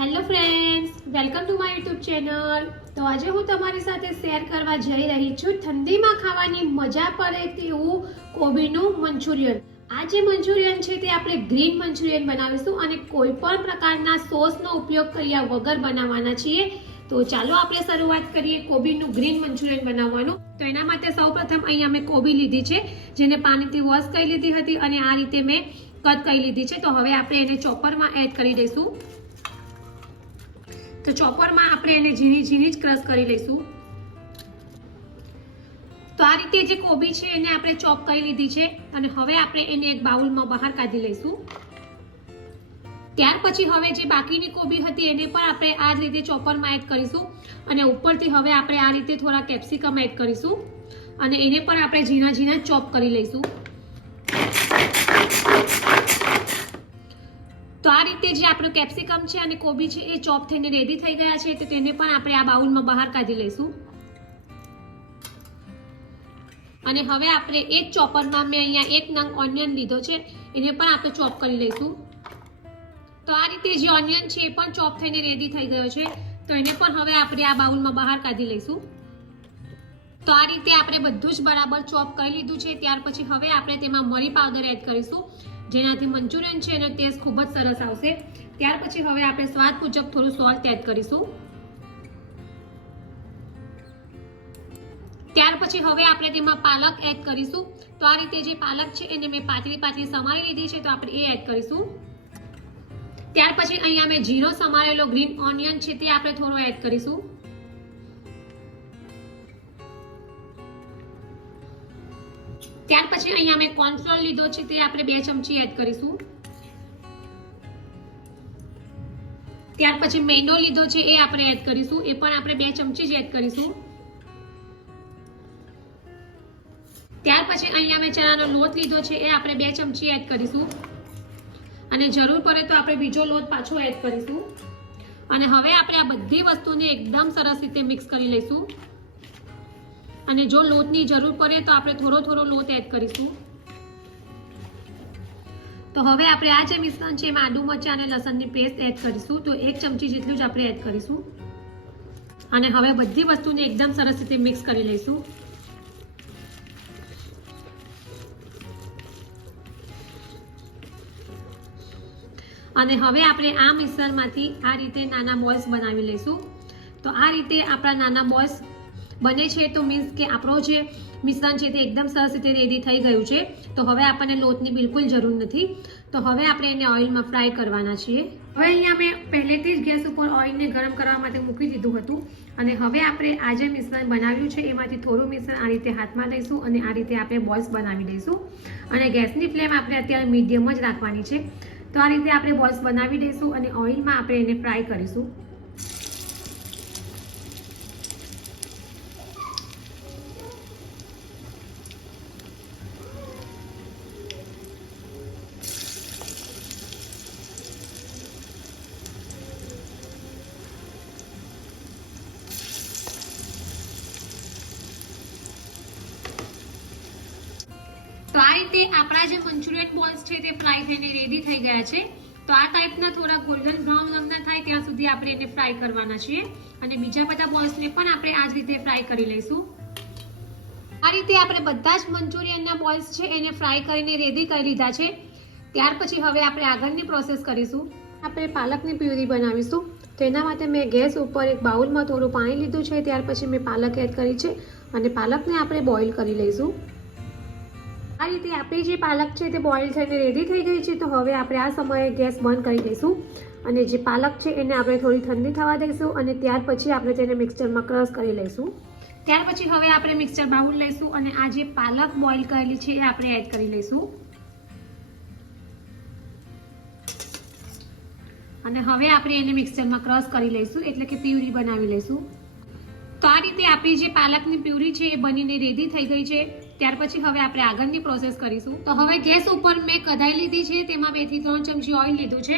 Hello friends, welcome to my YouTube channel. તો આજે હું તમારી સાથે શેર કરવા જઈ રહી છું ઠંડીમાં ખાવાની મજા પડે તેવું કોબીનું મંચુરિયન। આ જે મંચુરિયન છે તે આપણે ગ્રીન મંચુરિયન બનાવીશું અને કોઈ પણ પ્રકારના સોસનો ઉપયોગ કર્યા વગર બનાવવાના છીએ। તો ચાલો આપણે શરૂઆત કરીએ કોબીનું ગ્રીન મંચુરિયન બનાવવાનું। તો એના માટે સૌપ્રથમ અહીંયા મેં કોબી લીધી છે, જેને પાણીથી વોશ કરી લીધી હતી અને આ રીતે મેં કટ કરી લીધી છે। તો હવે આપણે એને ચોપરમાં એડ કરી દઈશું। તો ચોપરમાં આપણે એને ઝીણી ઝીણી જ ક્રશ કરી લઈશું। તો આ રીતે જે કોબી છે એને આપણે ચોપ કરી લીધી છે અને હવે આપણે એને એક બાઉલમાં બહાર કાઢી લઈશું। ત્યાર પછી હવે જે બાકીની કોબી હતી એને પણ આપણે આ જ રીતે ચોપરમાં એડ કરીશું અને ઉપરથી હવે આપણે આ રીતે થોડા કેપ્સિકમ એડ કરીશું અને એને પણ આપણે ઝીણા ઝીણા ચોપ કરી લઈશું। તો આ રીતે જે આપણું કેપ્સિકમ છે અને કોબી છે એ ચોપ થઈને રેડી થઈ ગયા છે, તો તેને પણ આપણે આ બાઉલમાં બહાર કાઢી લઈશું। અને હવે આપણે એક ચોપરમાં મેં અહીંયા એક નંગ ઓનિયન લીધો છે, એને પણ આપણે ચોપ કરી લઈશું। તો આ રીતે જે ઓનિયન છે એ પણ ચોપ થઈને રેડી થઈ ગયો છે, તો એને પણ હવે આપણે આ બાઉલમાં બહાર કાઢી લઈશું। તો આ રીતે આપણે બધું જ બરાબર ચોપ કરી લીધું છે। ત્યાર પછી હવે આપણે તેમાં મરી પાવડર એડ કરીશું, જેનાથી મંચુરિયન છે એનો ટેસ્ટ ખૂબ જ સરસ આવશે। ત્યાર પછી હવે આપણે સ્વાદ મુજબ થોડું સોલ્ટ એડ કરીશું। ત્યાર પછી હવે આપણે તેમાં પાલક એડ કરીશું। તો આ રીતે જે પાલક છે એને મેં પાતળી પાતળી સમારી લીધી છે, તો આપણે એ એડ કરીશું। ત્યાર પછી અહીંયા મેં જીરો સમારેલો ગ્રીન ઓનિયન છે તે આપણે થોડો એડ કરીશું। ત્યાર પછી અહીંયા મેં કોર્નફ્લોર લીધો છે તે આપણે 2 ચમચી એડ કરીશું। ત્યાર પછી મેંદો લીધો છે એ આપણે એડ કરીશું, એ પણ આપણે 2 ચમચી જ એડ કરીશું। ત્યાર પછી અહીંયા મેં ચણાનો લોટ લીધો છે એ આપણે 2 ચમચી એડ કરીશું અને જરૂર પડે તો આપણે બીજો લોટ પાછો એડ કરીશું અને હવે આપણે આ બધી વસ્તુને એકદમ સરસ રીતે મિક્સ કરી લઈશું અને જો લોટની જરૂર પડે તો આપણે થોડો થોડો લોટ એડ કરીશું। તો હવે આપણે આ જે મિશ્રણ છે એમાં આદુ મરચાં અને લસણની પેસ્ટ એડ કરીશું, તો 1 ચમચી જેટલું જ આપણે એડ કરીશું અને હવે બધી વસ્તુને એકદમ સરસ રીતે મિક્સ કરી લઈશું। અને હવે આપણે આ મિશ્રણમાંથી આ રીતે નાના બોલ્સ બનાવી લઈશું। તો આ રીતે આપણા નાના બોલ્સ બને છે, તો મીન્સ કે આપણો જે મિશ્રણ છે તે એકદમ સરસ રીતે રેડી થઈ ગયું છે। તો હવે આપણને લોટની બિલકુલ જરૂર નથી। તો હવે આપણે એને ઓઇલમાં ફ્રાય કરવાના છીએ। હવે અહીંયા મેં પહેલેથી જ ગેસ ઉપર ઓઇલને ગરમ કરવા માટે મૂકી દીધું હતું અને હવે આપણે આ જે મિશ્રણ બનાવ્યું છે એમાંથી થોડું મિશ્રણ આ રીતે હાથમાં લઈશું અને આ રીતે આપણે બોલ્સ બનાવી દઈશું અને ગેસની ફ્લેમ આપણે અત્યારે મીડિયમ જ રાખવાની છે। તો આ રીતે આપણે બોલ્સ બનાવી દઈશું અને ઓઇલમાં આપણે એને ફ્રાય કરીશું। તો આ રીતે આપણા જે મંચુરિયન બોલ્સ છે તે ફ્રાય થઈને રેડી થઈ ગયા છે। તો આ ટાઈપના થોડા ગોલ્ડન બ્રાઉન રંગના થાય ત્યાં સુધી આપણે એને ફ્રાય કરવાના છીએ અને બીજા બધા બોલ્સને પણ આપણે આ જ રીતે ફ્રાય કરી લઈશું। આ રીતે આપણે બધા જ મંચુરિયનના બોલ્સ છે એને ફ્રાય કરીને રેડી કરી લીધા છે। ત્યાર પછી હવે આપણે આગળની પ્રોસેસ કરીશું। આપણે પાલકની પ્યુરી બનાવીશું। તો એના માટે મેં ગેસ ઉપર એક બાઉલમાં થોડું પાણી લીધું છે, ત્યાર પછી મેં પાલક એડ કરી છે અને પાલકને આપણે બોઇલ કરી લઈશું। આ રીતે આપણી જે પાલક છે તે બોઇલ થઈને રેડી થઈ ગઈ છે। તો હવે આપણે આ સમયે ગેસ બંધ કરી દઈશું અને જે પાલક છે એને આપણે થોડી ઠંડી થવા દઈશું અને ત્યાર પછી આપણે તેને મિક્સચરમાં ક્રશ કરી લઈશું। ત્યાર પછી હવે આપણે મિક્સચર બાઉલ લઈશું અને આ જે પાલક બોઇલ કરેલી છે એ આપણે એડ કરી લઈશું અને હવે આપણે એને મિક્સચરમાં ક્રશ કરી લઈશું, એટલે કે પ્યુરી બનાવી લઈશું। તો આ રીતે આપણી જે પાલકની પ્યુરી છે એ બનીને રેડી થઈ ગઈ છે। ત્યાર પછી હવે આપણે આગળની પ્રોસેસ કરીશું। તો હવે ગેસ ઉપર મેં કઢાઈ લીધી છે, તેમાં 2 થી 3 ચમચી ઓઇલ લીધું છે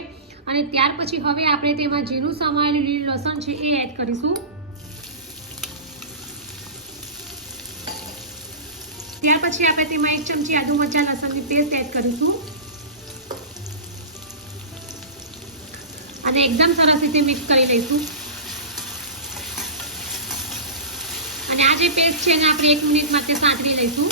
અને ત્યાર પછી હવે આપણે તેમાં ઝીણું સમારેલું લીલું લસણ છે એ એડ કરીશું। ત્યાર પછી આપણે તેમાં 1 ચમચી આદુ મરચાં લસણની પેસ્ટ એડ કરીશું અને એકદમ સરસ રીતે મિક્સ કરી લઈશું. અને આ જે પેસ્ટ છે એને આપણે 1 મિનિટ માટે સાંતળી લઈશું.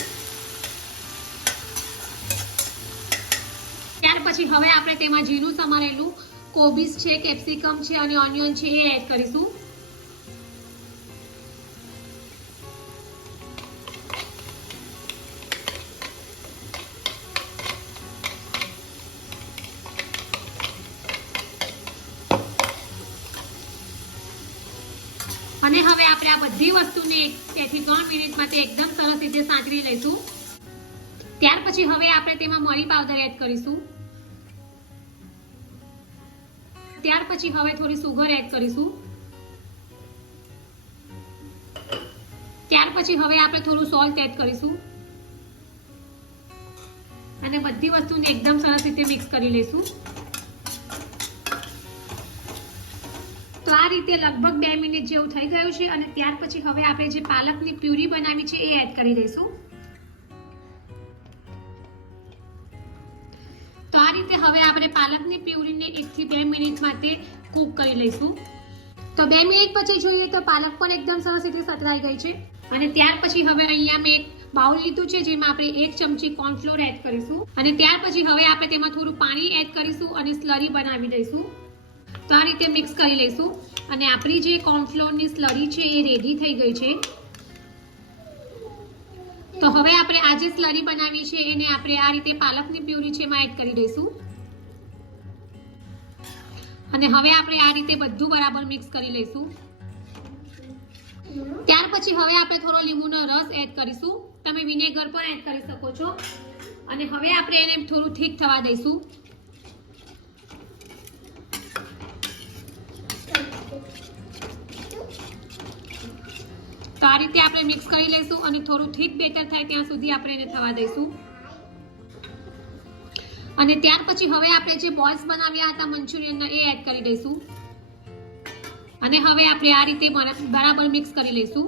ત્યાર પછી હવે આપણે તેમાં ઝીણું સમારેલું કોબીજ છે, કેપ્સિકમ છે અને ઓનિયન છે એ એડ કરીશું. અને હવે આપણે આ બધી વસ્તુને 2 થી 3 મિનિટ માટે એકદમ સરસ રીતે સાંતળી લઈશું. ત્યાર પછી હવે આપણે તેમાં મરી પાવડર એડ કરીશું. ત્યાર પછી હવે થોડી સુગર એડ કરીશું. ત્યાર પછી હવે આપણે થોડું સોલ્ટ એડ કરીશું અને બધી વસ્તુને એકદમ સરસ રીતે મિક્સ કરી લઈશું. તો આ રીતે લગભગ 2 મિનિટ જેવું થઈ ગયું છે અને ત્યાર પછી હવે આપણે જે પાલકની પ્યુરી બનાવી છે એ એડ કરી દઈશું. તો આ રીતે હવે આપણે પાલકની પ્યુરીને 1 થી 2 મિનિટ માટે કૂક કરી લઈશું. તો 2 મિનિટ પછી જોઈએ તો પાલક પણ એકદમ સરસ રીતે સતરાઈ ગઈ છે. અને ત્યાર પછી હવે અહીંયા મેં એક બાઉલ લીધું છે જેમાં આપણે 1 ચમચી કોર્નફ્લોર એડ કરીશું. અને ત્યાર પછી હવે આપણે તેમાં થોડું પાણી એડ કરીશું અને સ્લરી બનાવી દઈશું. તો આ રીતે મિક્સ કરી લઈશું. અને આપણી જે કોર્નફ્લોરની સ્લરી છે એ રેડી થઈ ગઈ છે. તો હવે આપણે આ જે સ્લરી બનાવી છે એને આપણે આ રીતે પાલકની પ્યુરી છે એમાં એડ કરી દઈશું. અને હવે આપણે આ રીતે બધું બરાબર મિક્સ કરી લઈશું. ત્યાર પછી હવે આપણે થોડો લીંબુનો રસ એડ કરીશું. તમે વિનેગર પણ એડ કરી શકો છો. અને હવે આપણે એને થોડું ઠીક થવા દઈશું. તો આ રીતે આપણે મિક્સ કરી લઈશું અને થોડું ઠીક બેટર થાય ત્યાં સુધી આપણે એને થવા દઈશું. અને ત્યાર પછી હવે આપણે જે બોલ્સ બનાવ્યા હતા મંચુરિયનના એ એડ કરી દઈશું. અને હવે આપણે આ રીતે બરાબર મિક્સ કરી લઈશું.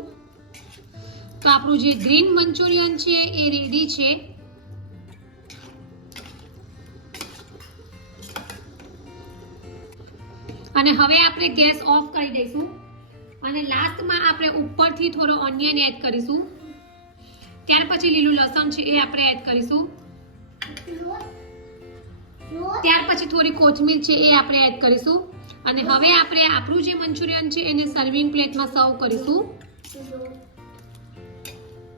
તો આપણું જે ગ્રીન મંચુરિયન છે એ રેડી છે. અને હવે આપણે ગેસ ઓફ કરી દઈશું. અને લાસ્ટમાં આપણે ઉપરથી થોડો ઓનિયન એડ કરીશું. ત્યાર પછી લીલું લસણ છે એ આપણે એડ કરીશું. ત્યાર પછી થોડી કોથમીર છે એ આપણે એડ કરીશું. અને હવે આપણે આપણું જે મંચુરિયન છે એને સર્વિંગ પ્લેટમાં સર્વ કરીશું.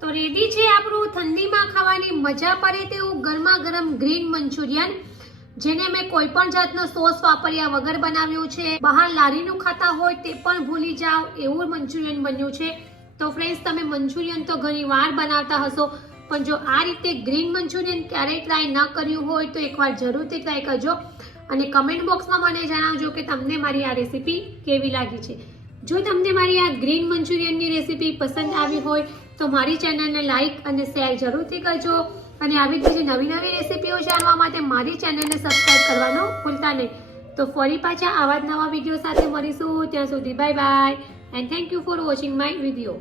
તો રેડી છે આપણું ઠંડીમાં ખાવાની મજા પડે તેવું ગરમા ગરમ ગ્રીન મંચુરિયન, જેને મેં કોઈ પણ જાતનો સોસ વાપર્યા વગર બનાવ્યું છે. બહાર લારીનું ખાતા હોય તે પણ ભૂલી જાઓ એવું મંચુરિયન બન્યું છે. તો ફ્રેન્ડ્સ, તમે મંચુરિયન તો ઘણી વાર બનાવતા હશો, પણ જો આ રીતે ગ્રીન મંચુરિયન ક્યારેય ટ્રાય ન કર્યું હોય તો એકવાર જરૂરથી ટ્રાય કરજો. અને કમેન્ટ બોક્સમાં મને જણાવજો કે તમને મારી આ રેસીપી કેવી લાગી છે. જો તમને મારી આ ગ્રીન મંચુરિયનની રેસીપી પસંદ આવી હોય તો મારી ચેનલને લાઈક અને શેર જરૂરથી કરજો. અને આવી જ બીજી નવી નવી રેસીપીઓ જાણવા માટે મારી ચેનલને સબસ્ક્રાઇબ કરવાનું ભૂલતા નહીં. તો ફરી પાછા આવા જ નવા વિડીયો સાથે મળીશું. ત્યાં સુધી bye bye and thank you for watching my video.